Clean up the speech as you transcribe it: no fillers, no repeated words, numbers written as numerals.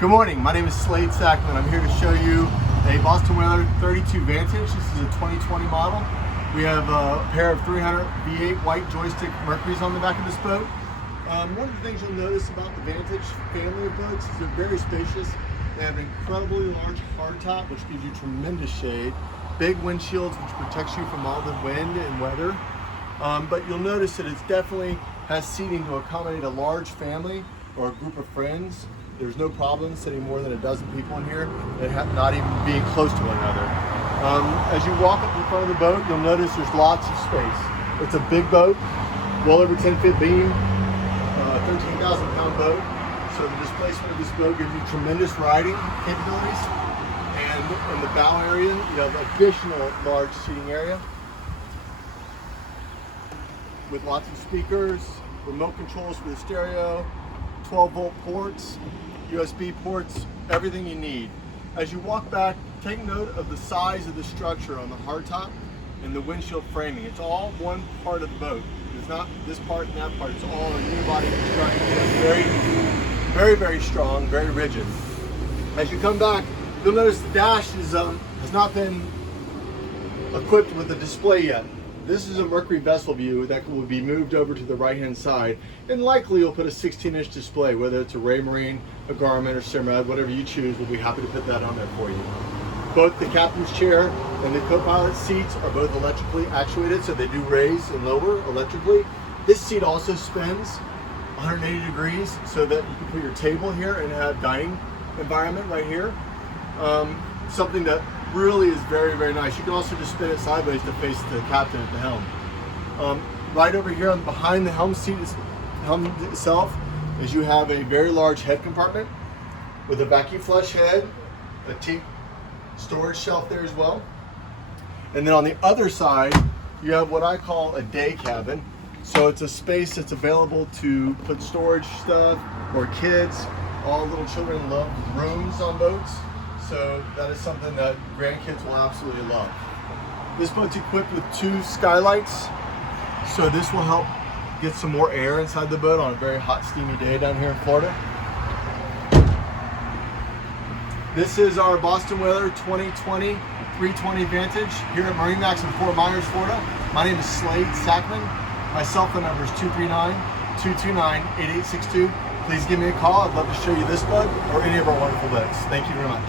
Good morning, my name is Slade Sackman. I'm here to show you a Boston Whaler 32 Vantage. This is a 2020 model. We have a pair of 300 V8 white joystick Mercuries on the back of this boat. One of the things you'll notice about the Vantage family of boats is they're very spacious. They have an incredibly large hardtop, which gives you tremendous shade, big windshields, which protects you from all the wind and weather. But you'll notice that it definitely has seating to accommodate a large family or a group of friends. There's no problem sitting more than a dozen people in here and not even being close to one another. As you walk up in front of the boat, you'll notice there's lots of space. It's a big boat, well over 10-foot beam, 13,000-pound boat. So the displacement of this boat gives you tremendous riding capabilities. And in the bow area, you have additional large seating area with lots of speakers, remote controls for the stereo, 12-volt ports, USB ports, everything you need. As you walk back, take note of the size of the structure on the hardtop and the windshield framing. It's all one part of the boat. It's not this part and that part. It's all a unibody construction. It's very strong, very rigid. As you come back, you'll notice the dash has not been equipped with a display yet. This is a Mercury vessel view that will be moved over to the right-hand side, and likely you'll put a 16-inch display, whether it's a Raymarine, a Garmin, or Simrad, whatever you choose. We'll be happy to put that on there for you. Both the captain's chair and the co-pilot seats are both electrically actuated, so they do raise and lower electrically. This seat also spins 180 degrees so that you can put your table here and have dining environment right here. Something that really is very nice. You can also just spin it sideways to face the captain at the helm. Right over here on behind the helm itself is you have a very large head compartment with a vacuum flush head, a teak storage shelf there as well. And then on the other side, you have what I call a day cabin. So it's a space that's available to put storage stuff or kids. All little children love rooms on boats. So that is something that grandkids will absolutely love. This boat's equipped with 2 skylights. So this will help get some more air inside the boat on a very hot, steamy day down here in Florida. This is our Boston Whaler 2020 320 Vantage here at MarineMax in Fort Myers, Florida. My name is Slade Sackman. My cell phone number is 239-229-8862. Please give me a call. I'd love to show you this boat or any of our wonderful boats. Thank you very much.